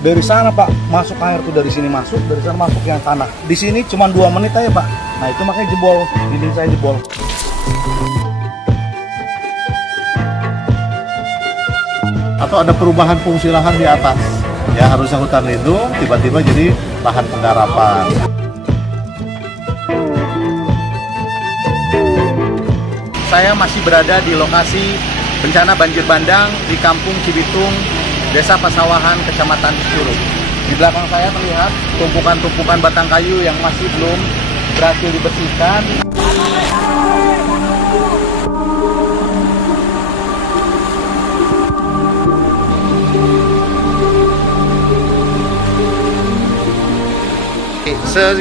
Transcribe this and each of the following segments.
dari sana Pak masuk air tuh, dari sini masuk, dari sana masuk yang tanah. Di sini cuma 2 menit aja Pak. Nah itu makanya jebol, dinding saya jebol. Atau ada perubahan fungsi lahan di atas. Ya harusnya hutan lindung, tiba-tiba jadi lahan penggarapan. Saya masih berada di lokasi bencana banjir bandang di Kampung Cibitung, Desa Pasawahan, Kecamatan Curug. Di belakang saya terlihat tumpukan-tumpukan batang kayu yang masih belum berhasil dibersihkan.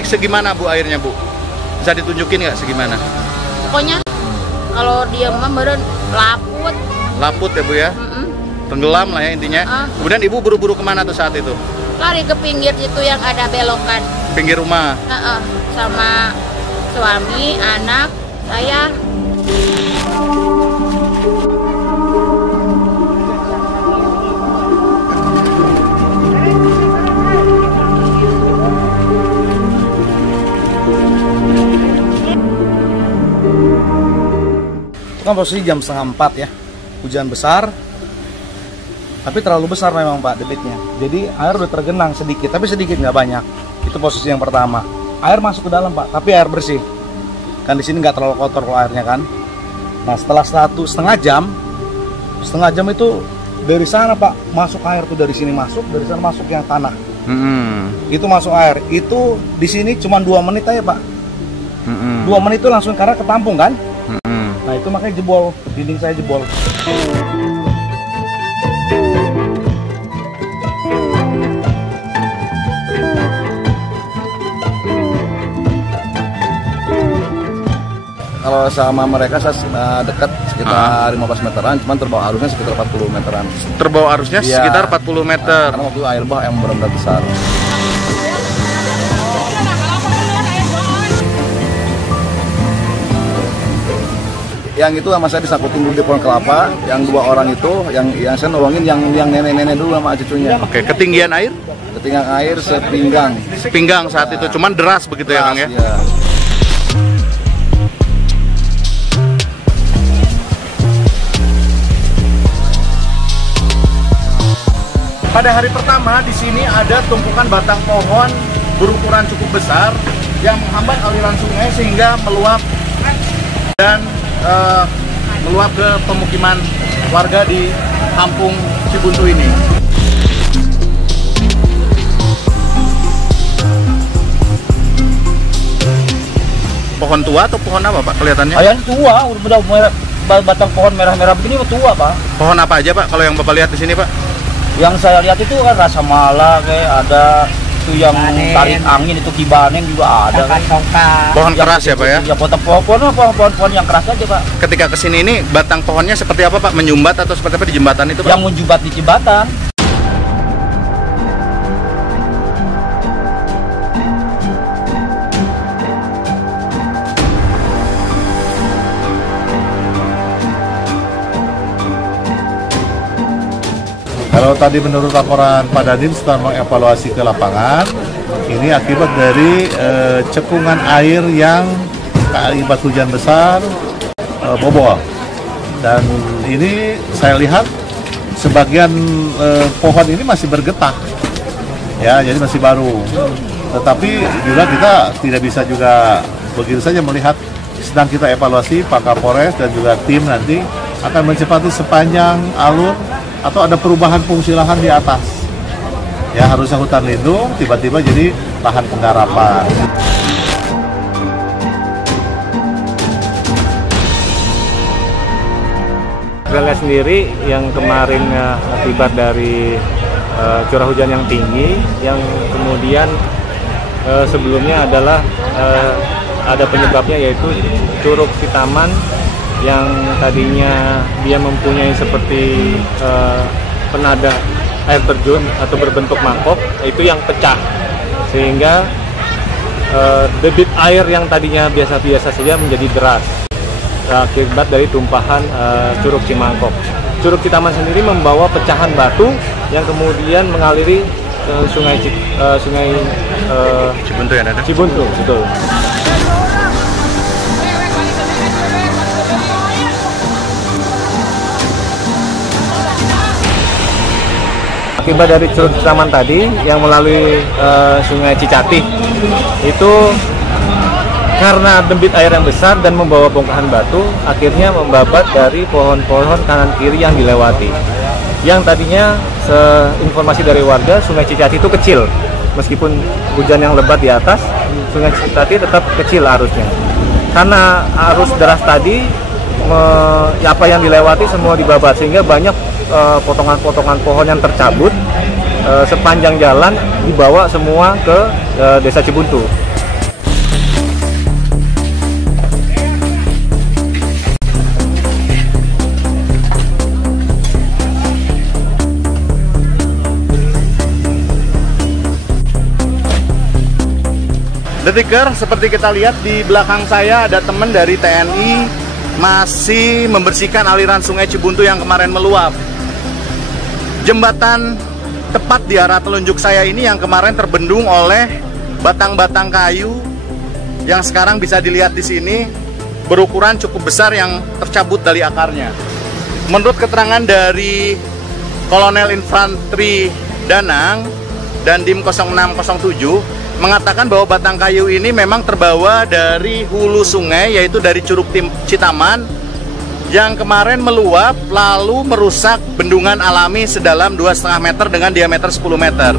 Segimana Bu airnya Bu? Bisa ditunjukin nggak segimana? Pokoknya kalau dia meren laput. Laput ya Bu ya? Tenggelam lah ya intinya. Kemudian Ibu buru-buru kemana tuh saat itu? Lari ke pinggir situ yang ada belokan. Pinggir rumah? Sama suami, anak, saya. Kan posisi jam 3:30 ya, hujan besar, tapi terlalu besar memang Pak debitnya. Jadi air udah tergenang sedikit, tapi sedikit nggak banyak. Itu posisi yang pertama. Air masuk ke dalam Pak, tapi air bersih. Kan di sini nggak terlalu kotor kalau airnya kan. Nah setelah 1,5 jam, itu dari sana Pak masuk air tuh, dari sini masuk, dari sana masuk yang tanah. Itu masuk air. Itu di sini cuma 2 menit aja Pak. 2 menit itu langsung karena ketampung kan. Nah itu makanya jebol, dinding saya jebol. Kalau sama mereka saya dekat sekitar 15 meteran, cuman terbawa arusnya sekitar 40 meteran. Terbawa arusnya sekitar 40 meter. Karena waktu air bah yang benar-benar besar. Yang itu sama saya disakutin dulu di pohon kelapa, yang 2 orang itu, yang saya nolongin yang nenek-nenek dulu sama cucunya. Oke, ketinggian air? Ketinggian air sepinggang. Sepinggang saat itu, cuman deras begitu ya Kang ya? Iya. Pada hari pertama di sini ada tumpukan batang pohon berukuran cukup besar yang menghambat aliran sungai sehingga meluap dan meluap ke pemukiman warga di Kampung Cibuntu ini. Pohon tua atau pohon apa Pak kelihatannya? Ayahnya tua, udah merah, batang pohon merah-merah begini tua Pak. Pohon apa aja Pak kalau yang Bapak lihat di sini Pak? Yang saya lihat itu kan rasa mala, kayak ada itu yang tarik angin, itu kibaneng juga ada kan. Pohon keras ya Pak ya? Ya pohon yang keras aja Pak. Ketika kesini ini batang pohonnya seperti apa Pak? Menyumbat atau seperti apa di jembatan itu Pak? Yang menjumbat di jembatan. Kalau tadi menurut laporan Pak Dandim setelah mengevaluasi ke lapangan, ini akibat dari cekungan air yang akibat hujan besar bobol. Dan ini saya lihat sebagian pohon ini masih bergetah, ya, jadi masih baru. Tetapi juga kita tidak bisa juga begitu saja melihat. Sedang kita evaluasi, Pak Kapolres dan juga tim nanti akan mencepati sepanjang alur atau ada perubahan fungsi lahan di atas. Ya harusnya hutan lindung, tiba-tiba jadi lahan penggarapan. Kita lihat sendiri yang kemarin akibat dari curah hujan yang tinggi, yang kemudian sebelumnya adalah ada penyebabnya yaitu Curug Citaman yang tadinya dia mempunyai seperti penadah air terjun atau berbentuk mangkok, itu yang pecah sehingga debit air yang tadinya biasa-biasa saja menjadi deras akibat dari tumpahan Curug Cimangkok. Curug Citaman sendiri membawa pecahan batu yang kemudian mengaliri ke sungai Cibuntu ya, Dada? Cibuntu, betul. Akibat dari curut Citaman tadi yang melalui sungai Cicatih itu karena debit air yang besar dan membawa bongkahan batu, akhirnya membabat dari pohon-pohon kanan kiri yang dilewati. Yang tadinya seinformasi dari warga, sungai Cicatih itu kecil. Meskipun hujan yang lebat di atas, sungai Cicatih tetap kecil arusnya. Karena arus deras tadi, apa yang dilewati semua dibabat, sehingga banyak potongan-potongan pohon yang tercabut sepanjang jalan dibawa semua ke Desa Cibuntu. Detiker, seperti kita lihat di belakang saya ada teman dari TNI masih membersihkan aliran sungai Cibuntu yang kemarin meluap. Jembatan tepat di arah telunjuk saya ini yang kemarin terbendung oleh batang-batang kayu yang sekarang bisa dilihat di sini berukuran cukup besar yang tercabut dari akarnya. Menurut keterangan dari Kolonel Infanteri Danang dan Dim 0607 mengatakan bahwa batang kayu ini memang terbawa dari hulu sungai, yaitu dari Curug Citaman yang kemarin meluap lalu merusak bendungan alami sedalam 2,5 meter dengan diameter 10 meter.